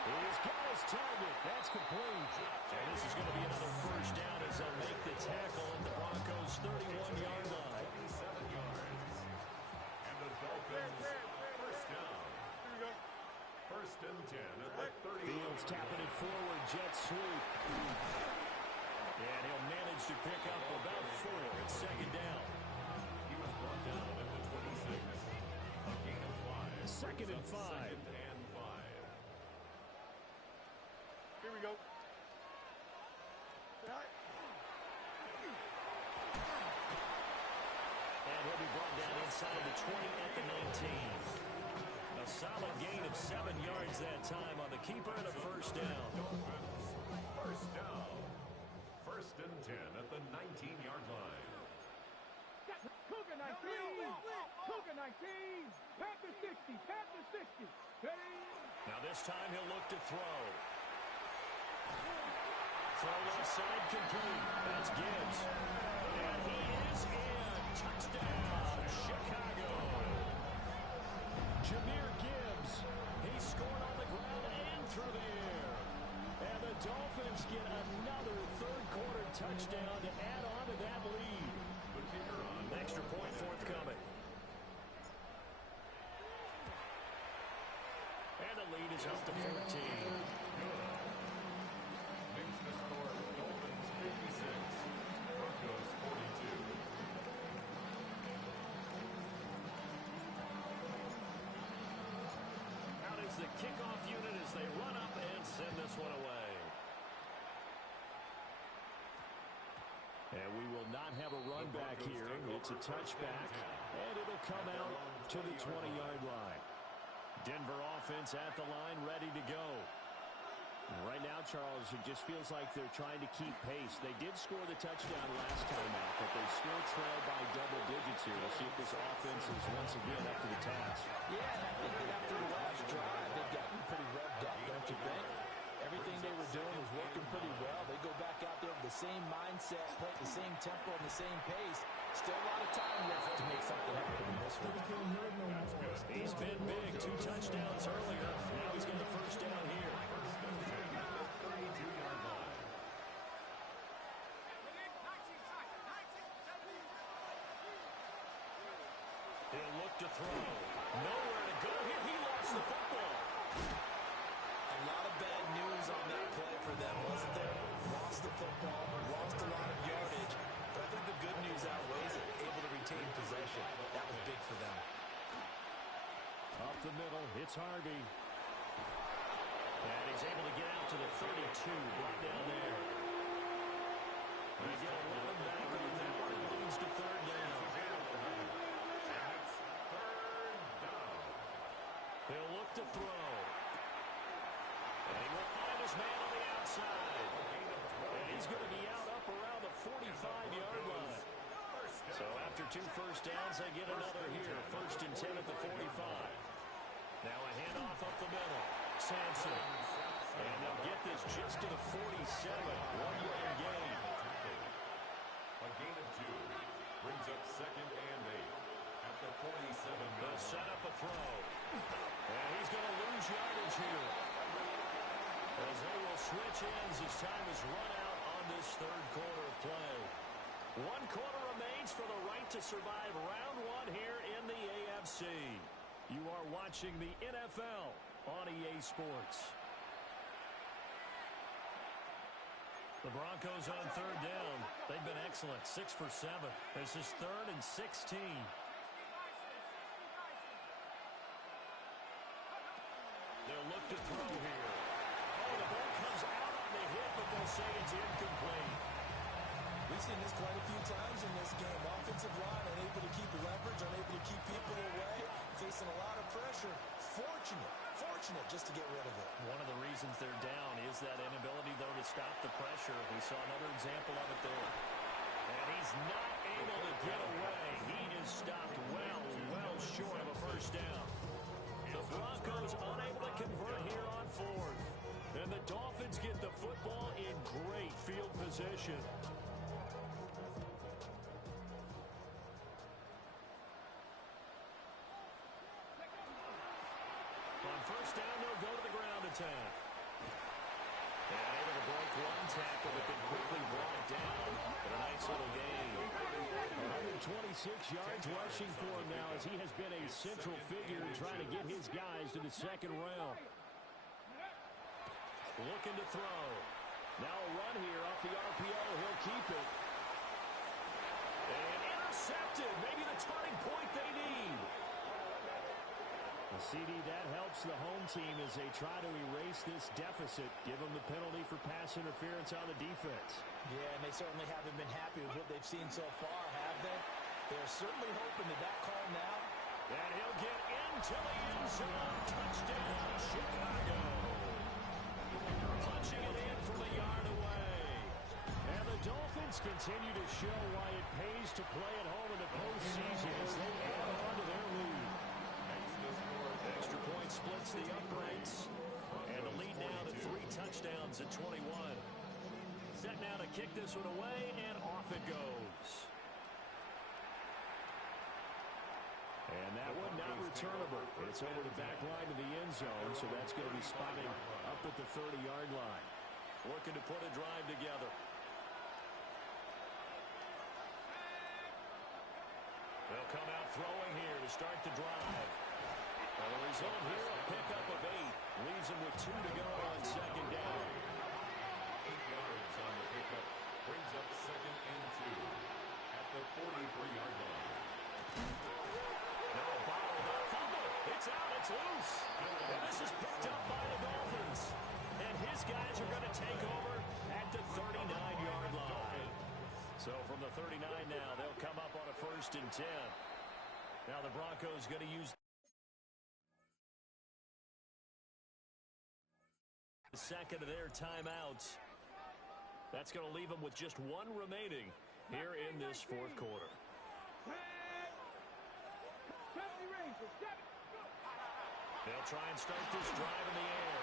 He's got his target. That's complete. And this is going to be another first down as they'll make the tackle at the Broncos' 31-yard line. 27 yards. And the Dolphins, first down. Here we go. 1st and 10 at the 30. Fields tapping it forward. Jet sweep. And he'll manage to pick up about 4. It's 2nd down. He was brought down at the 26. A gain of 5. 2nd and 5. 2nd and 5. Here we go. And he'll be brought down inside the 20 at the 19. A solid gain of 7 yards that time on the keeper and a first down. First down. 1st and 10 at the 19-yard line. Cougar 19. Cougar 19. Panther 60. Panther 60. Ready? Now this time he'll look to throw. Throw left side complete. That's Gibbs. And he is in. Touchdown, Chicago. Jahmyr Gibbs. He scored on the ground and through the air. And the Dolphins get another third quarter touchdown to add on to that lead. Extra point forthcoming. And the lead is up to 14. Makes the score Dolphins 56, Broncos 42. Out is the kickoff unit as they run up and send this one away. And we will not have a run back here. It's a touchback, and it'll come out to the 20-yard line. Denver offense at the line, ready to go. Right now, Charles, it just feels like they're trying to keep pace. They did score the touchdown last time out, but they still trail by double digits here. We'll see if this offense is once again up to the task. Yeah, and I think that after the last drive, they've gotten pretty revved up, don't you think? Everything they were doing was working pretty well. They go back out there with the same mindset, play at the same tempo and the same pace. Still a lot of time left to make something happen in this one. He's been big. 2 touchdowns earlier. Now he's got the first down here. 32-yard line. He'll look to throw. Nowhere to go here. He lost the football. A lot of bad news on that play for them, wasn't there? Lost the football, lost a lot of yardage, but I think the good news outweighs it. Able to retain possession. That was big for them. Up the middle, it's Harvey. And he's able to get out to the 32, brought down there. They get 11 back on that one. It leads to 3rd down. He'll look to throw. And he will find his man on the outside. And he's going to be out up around the 45-yard line. So after 2 first downs, they get another here. 1st and 10 at the 45. Now a handoff up the middle. Sampson. And they'll get this just to the 47. 1-yard gain. Brings up 2nd and 8 at the 47. They'll set up a throw. And he's going to lose yardage here. As they will switch ends as time is run out on this third quarter of play. 1 quarter remains for the right to survive round 1 here in the AFC. You are watching the NFL on EA Sports. The Broncos on 3rd down. They've been excellent, 6 for 7. This is 3rd and 16. They'll look to throw here. Oh, the ball comes out on the hit, but they'll say it's incomplete. We've seen this quite a few times in this game. Offensive line unable to keep leverage, unable to keep people away, facing a lot of pressure. Fortunate just to get rid of it. One of the reasons they're down is that inability, though, to stop the pressure. We saw another example of it there. And he's not able to get away. He is stopped well short of a first down. The Broncos unable to convert here on 4th. And the Dolphins get the football in great field position. On first down, they'll go to the ground attack. And able to break 1 tackle, but then quickly brought it down. But a nice little gain. 126 yards rushing for him now as he has been a central figure in trying to get his guys to the 2nd round. Looking to throw. Now a run here off the RPO. He'll keep it. And intercepted. Maybe the turning point they need. CD, that helps the home team as they try to erase this deficit. Give them the penalty for pass interference on the defense. Yeah, and they certainly haven't been happy with what they've seen so far, have they? They're certainly hoping that call now. And he'll get into the end zone. Touchdown, Chicago. Punching it in from a yard away. And the Dolphins continue to show why it pays to play at home in the postseason as they add on to their lead. Extra point splits the uprights. And the lead now to 3 touchdowns at 21. Set now to kick this one away, and off it goes. And that one not returnable. It's over the back line of the end zone, so that's going to be spotted up at the 30-yard line. Looking to put a drive together. They'll come out throwing here to start the drive. Well, the result here, a pickup of 8. Leaves him with 2 to go on 2nd down. 8 yards on the pickup. Brings up 2nd and 2 at the 43-yard line. No, bottled up. Fumble. It's out. It's loose. And this is picked up by the Dolphins. And his guys are going to take over at the 39-yard line. So from the 39 now, they'll come up on a 1st and 10. Now the Broncos going to use the second of their timeouts. That's going to leave them with just 1 remaining here in this 4th quarter. They'll try and start this drive in the air.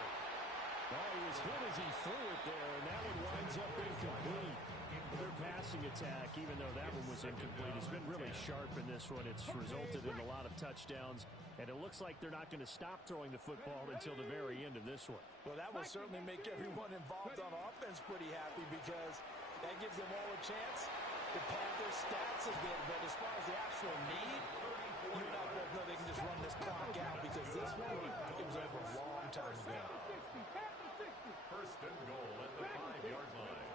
Oh, he was hit as he threw it there, and that one winds up incomplete. Their passing attack, even though that one was incomplete, has been really sharp in this one. It's resulted in a lot of touchdowns, and it looks like they're not going to stop throwing the football until the very end of this one. Well, that will certainly make everyone involved on offense pretty happy because that gives them all a chance to pad their stats a bit. But as far as the actual need, you and I both know they can just run this clock out because this one, it was over a long time ago. 1st and goal at the 5-yard line.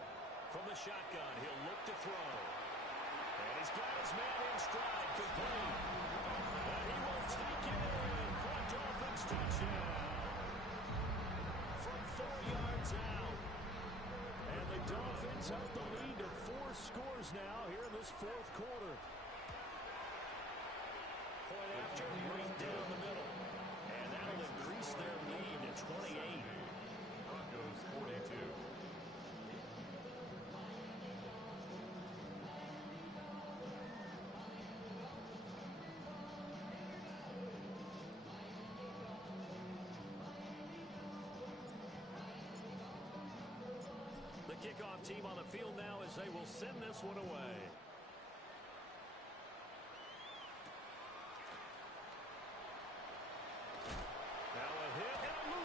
From the shotgun, he'll look to throw. And he's got his man in stride, complete. And he will take it in for a Dolphins touchdown. From 4 yards out. And the Dolphins up the lead to 4 scores now here in this 4th quarter. Point after, right down the middle. And that'll increase their lead to 28. Broncos 42. The kickoff team on the field now as they will send this one away.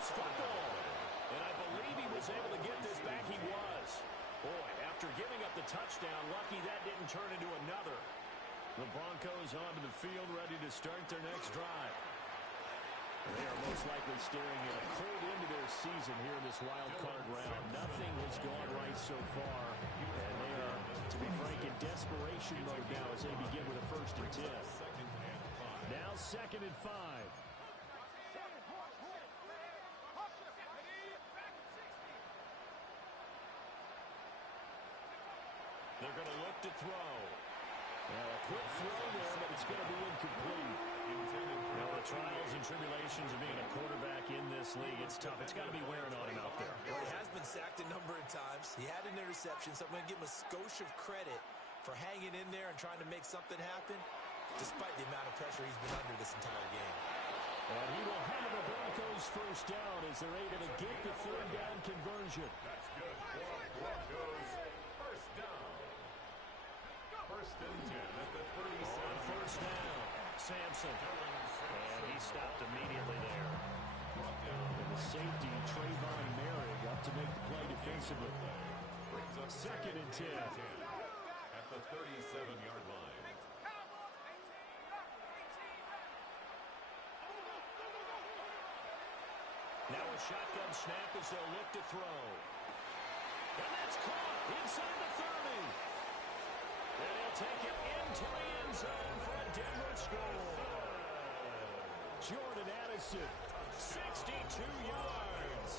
Broncos fumble. And I believe he was able to get this back. He was. Boy, after giving up the touchdown, lucky that didn't turn into another. The Broncos onto the field, ready to start their next drive. They are most likely staring at a cold end to their season here in this wild card round. Nothing has gone right so far, and they are, to be frank, in desperation mode now as they begin with a 1st and 10. Now 2nd and 5. They're going to look to throw. Well, a quick throw there, but it's going to be incomplete. Now, the trials and tribulations of being a quarterback in this league, it's tough. It's got to be wearing on him out there. Well, he has been sacked a number of times. He had an interception, so I'm going to give him a skosh of credit for hanging in there and trying to make something happen, despite the amount of pressure he's been under this entire game. And he will have the Broncos 1st down as they're able to get the 3rd down conversion. That's good for Broncos. 1st down. 1st and 10 at the 37. On 1st down, Sampson. And he stopped immediately there. And the safety, Trayvon Merrick, up to make the play defensively. 2nd and 10. At the 37-yard line. Now a shotgun snap as they'll look to throw. And that's caught inside the 30. And he'll take it into the end zone for a Denver score. Jordan Addison, 62 yards.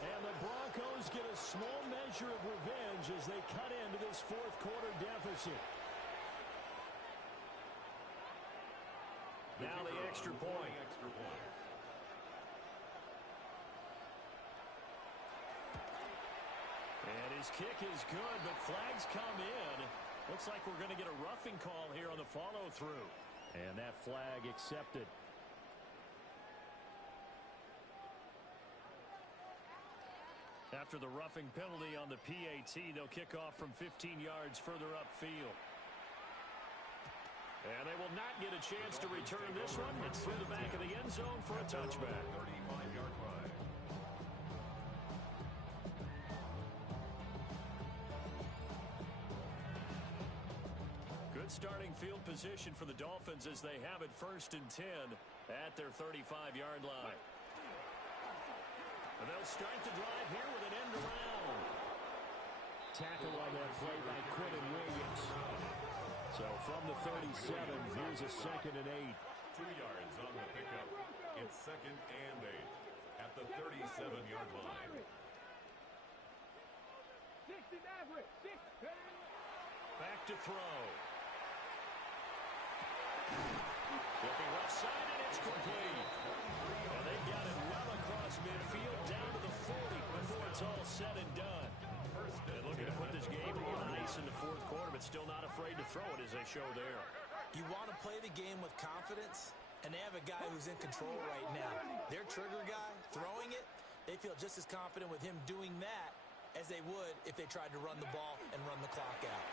And the Broncos get a small measure of revenge as they cut into this 4th quarter deficit. Now the extra point. And his kick is good, but flags come in. Looks like we're going to get a roughing call here on the follow-through. And that flag accepted. After the roughing penalty on the PAT, they'll kick off from 15 yards further upfield. And they will not get a chance to return this one. It's through the back of the end zone for a touchback. 35-yard line. Good starting field position for the Dolphins as they have it 1st and 10 at their 35-yard line. And they'll start the drive here with an end around. Tackle on that play by Quinton Williams. So from the 37, here's a 2nd and 8. 2 yards on the pickup. It's 2nd and 8 at the 37-yard line. 60 average. 6. Back to throw. Looking left side, and it's complete. And they got it well across midfield, down to the 40 before it's all said and done. And looking to put this game on ice in the 4th quarter, but still not afraid to throw it as they show there. You want to play the game with confidence, and they have a guy who's in control right now. Their trigger guy, throwing it, they feel just as confident with him doing that as they would if they tried to run the ball and run the clock out.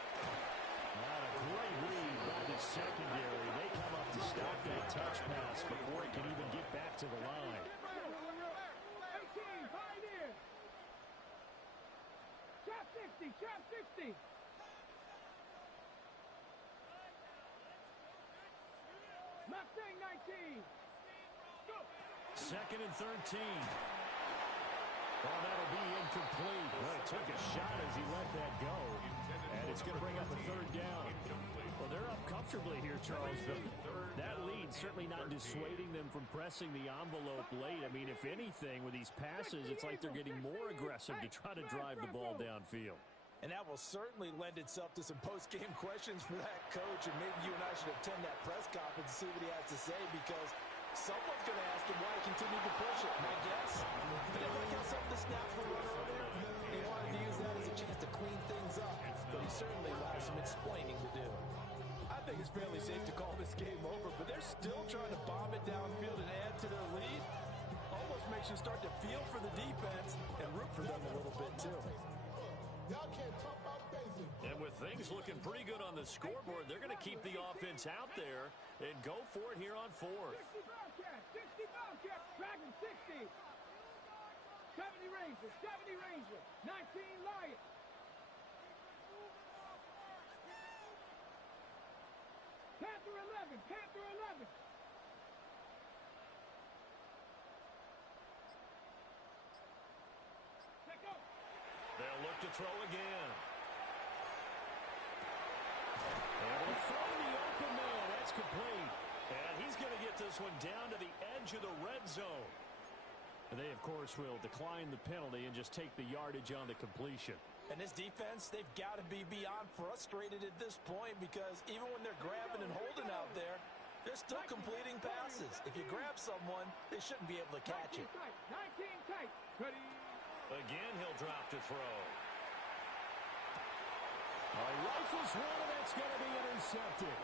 Not a great read by the secondary. They come up to stop that touch pass before it can even get back to the line. 18, pioneer. Trap 60, trap 60. Mustang 19. Go. 2nd and 13. Well, that'll be incomplete. Well, he took a shot as he let that go. And it's going to bring up a 3rd down. Well, they're up comfortably here, Charles, but that lead certainly not dissuading them from pressing the envelope late. I mean, if anything, with these passes, it's like they're getting more aggressive to try to drive the ball downfield. And that will certainly lend itself to some post-game questions for that coach, and maybe you and I should attend that press conference and see what he has to say, because someone's going to ask him why he continued to push it. My guess, he didn't like how some of the snaps were run earlier. He wanted to use that as a chance to clean things up, but he certainly will have some explaining to do. I think it's fairly safe to call this game over, but they're still trying to bomb it downfield and add to their lead. Almost makes you start to feel for the defense and root for them a little bit, too. And with things looking pretty good on the scoreboard, they're going to keep the offense out there and go for it here on 4th. 60 Bobcat, 60 Bobcat, Dragon 60. Ranger, 70 Ranger, 19 Lion. Panther 11, Panther 11. They'll look to throw again. Able to find the open man. That's complete. And he's going to get this one down to the edge of the red zone. They, of course, will decline the penalty and just take the yardage on the completion. And this defense, they've got to be beyond frustrated at this point because even when they're grabbing and holding out there, they're still completing passes. If you grab someone, they shouldn't be able to catch it. 19 tight. Ready. Again, he'll drop to throw. Rifles one, and that's going to be intercepted.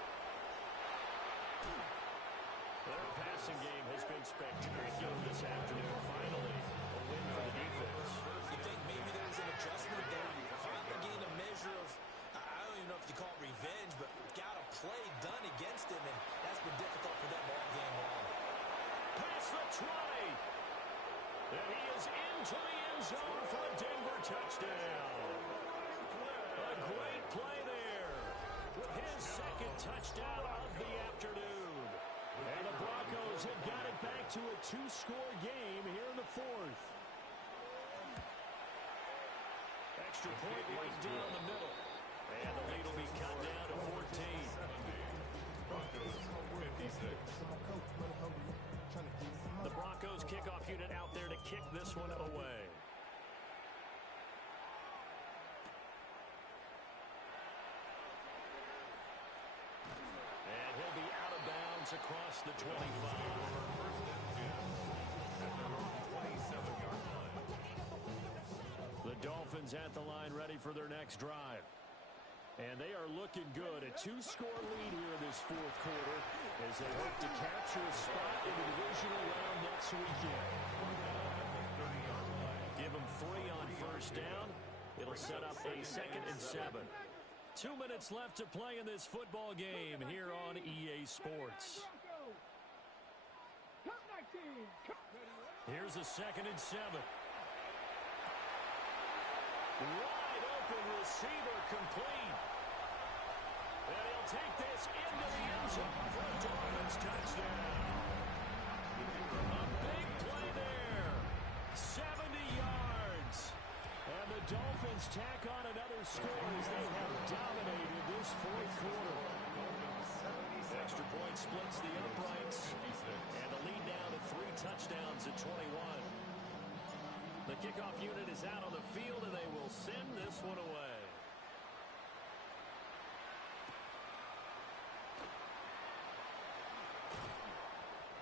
Their passing game has been spectacular this afternoon. Finally, a win for the defense. You think maybe there's an adjustment there? Finally gained a measure of, I don't even know if you call it revenge, but got a play done against him, and that's been difficult for them all game long. Past the 20. And he is into the end zone for a Denver touchdown. A great play there with his second touchdown of the afternoon. And the Broncos have got it back to a two-score game here in the fourth. Extra point right down the middle. And the lead will be cut down to 14. Broncos 56. The Broncos kickoff unit out there to kick this one away. And he'll be out of bounds across the 25. The Dolphins at the line ready for their next drive. And they are looking good. A two-score lead here in this fourth quarter as they hope to capture a spot in the divisional round next weekend. Give them 3 on first down. It'll set up a 2nd and 7. 2 minutes left to play in this football game here on EA Sports. Here's a 2nd and 7. Wide open receiver complete. And he'll take this into the end zone for a Dolphins touchdown. A big play there. 70 yards. And the Dolphins tack on another score as they have dominated this fourth quarter. Extra point splits the uprights. And the lead now to 3 touchdowns at 21. The kickoff unit is out on the field, and they will send this one away.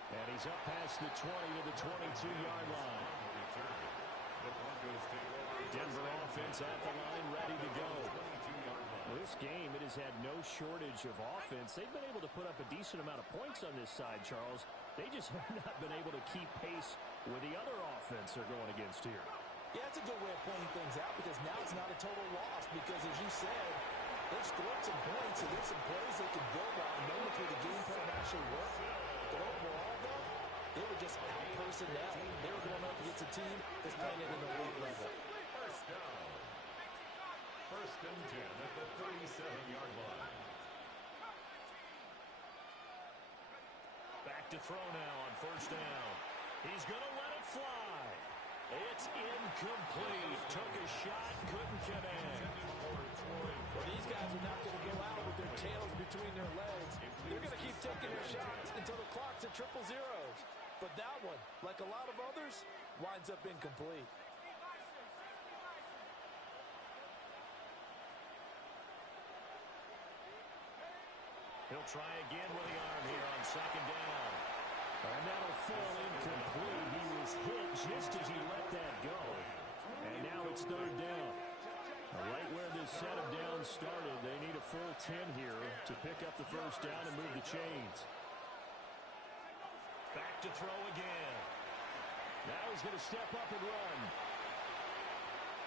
And he's up past the 20 to the 22-yard line. Denver offense at the line, ready to go. This game, it has had no shortage of offense. They've been able to put up a decent amount of points on this side, Charles. They just have not been able to keep pace with the other offense they're going against here. Yeah, it's a good way of pointing things out because now it's not a total loss because, as you said, they've scored some points and there's some plays they can build on. Moments where the game plan actually worked. But overall, though, they were just out-personnel. They were going up against a team that's playing at an elite level. First down. 1st and 10 at the 37-yard line. Back to throw now on first down. He's going to let it fly. It's incomplete. Took a shot, couldn't connect. Well, these guys are not going to go out with their tails between their legs. They're going to keep taking their shots until the clock's at 0-0. But that one, like a lot of others, winds up incomplete. He'll try again with the arm here on 2nd down. And that'll fall incomplete. He was hit just as he let that go. And now it's 3rd down. Right where this set of downs started, they need a full 10 here to pick up the first down and move the chains. Back to throw again. Now he's going to step up and run.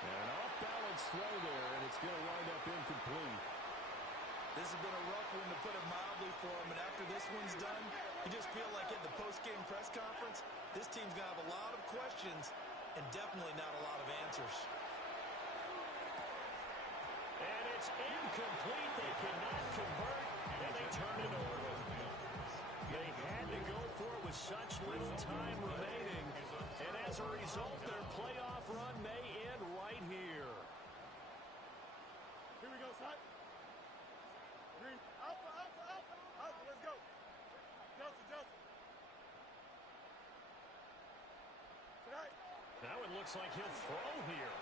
And an off-balance throw there, and it's going to wind up incomplete. This has been a rough one, to put it mildly, for him. And after this one's done, you just feel like at the post-game press conference, this team's going to have a lot of questions and definitely not a lot of answers. And it's incomplete. They cannot convert, and they turn it over. They had to go for it with such little time remaining, and as a result, their playoff run may end right here. Here we go, son. Green. Alpha, alpha, alpha. Alpha, let's go. Joseph, Joseph. Tonight. Now it looks like he'll throw here.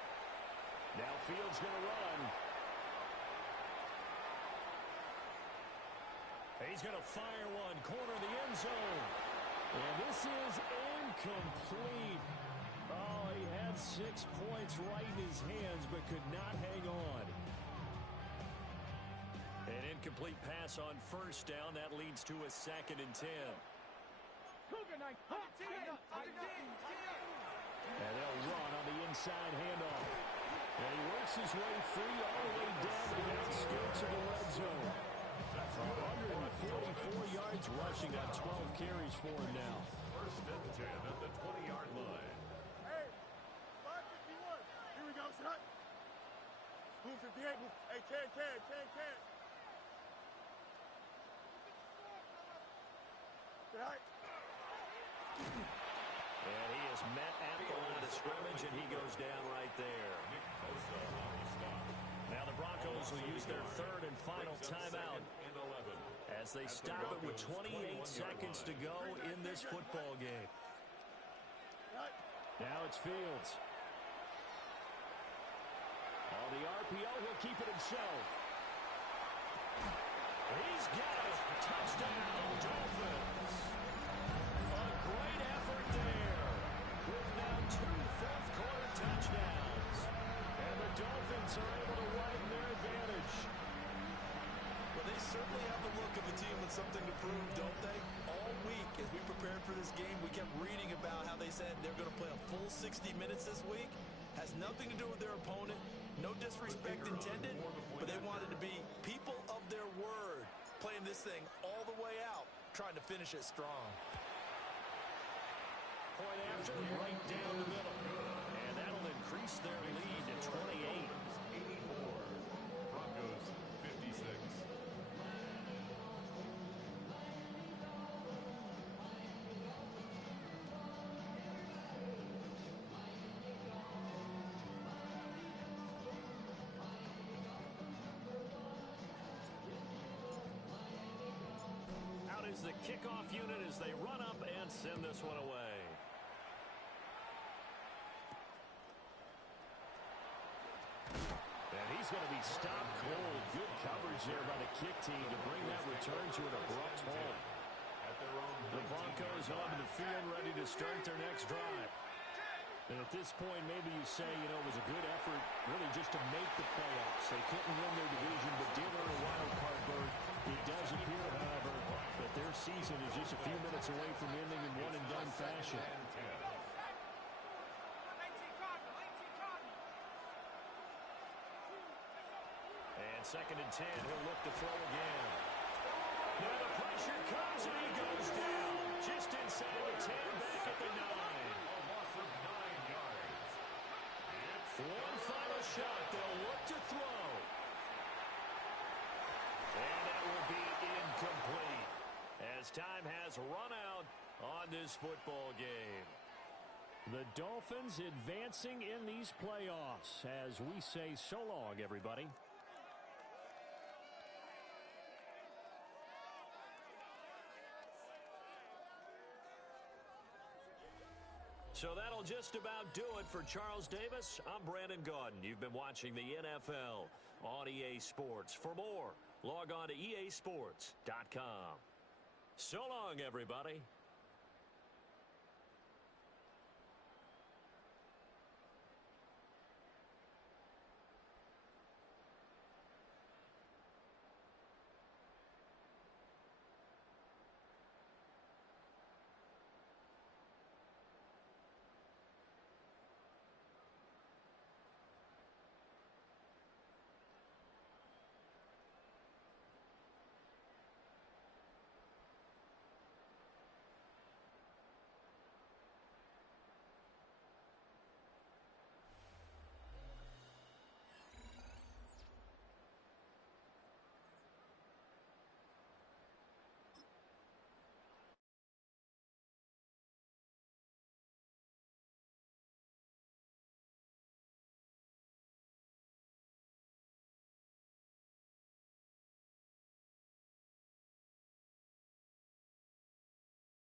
Now Fields going to run. He's going to fire one, corner of the end zone. And this is incomplete. Oh, he had 6 points right in his hands, but could not hang on. An incomplete pass on first down. That leads to a 2nd and 10. And they'll run on the inside handoff. And he works his way free all the way down to the outskirts of the red zone. 144 yards rushing on 12 carries for him now. 1st and 10 at the 20-yard line. Hey, 551. Here we go, son. Move 58. Move. Hey, can. Right. And he is met at the line of scrimmage, and he goes down right there. Now the Broncos will use their 3rd and final timeout as they stop it with 28 seconds to go in this football game. Now it's Fields. On the RPO, he'll keep it himself. He's got it. Touchdown, Dolphins. A great effort there with now 2 fourth-quarter touchdowns. And the Dolphins are able to widen their advantage. Well, they certainly have the look of a team with something to prove, don't they? All week, as we prepared for this game, we kept reading about how they said they're going to play a full 60 minutes this week. Has nothing to do with their opponent. No disrespect intended, but they wanted to be people of their word, playing this thing all the way out, trying to finish it strong. Point after, right down the middle. And that'll increase their lead to 28. 84. Broncos 56. Out is the kickoff unit as they run up and send this one away. And he's going to be stopped cold. Good coverage there by the kick team to bring that return to an abrupt halt. The Broncos onto the field ready to start their next drive. And at this point, maybe you say, it was a good effort really just to make the playoffs. They couldn't win their division, but did earn a wild card berth. It does appear, however, that their season is just a few minutes away from ending in one-and-done fashion. And 2nd and 10, he'll look to throw again. Now the pressure comes and he goes down. Just inside the 10, back at the 9. A loss of 9 yards. One final shot. They'll look to throw. And that will be incomplete as time has run out on this football game. The Dolphins advancing in these playoffs as we say so long, everybody. So that'll just about do it for Charles Davis. I'm Brandon Gaudin. You've been watching the NFL on EA Sports. For more, log on to easports.com. So long, everybody.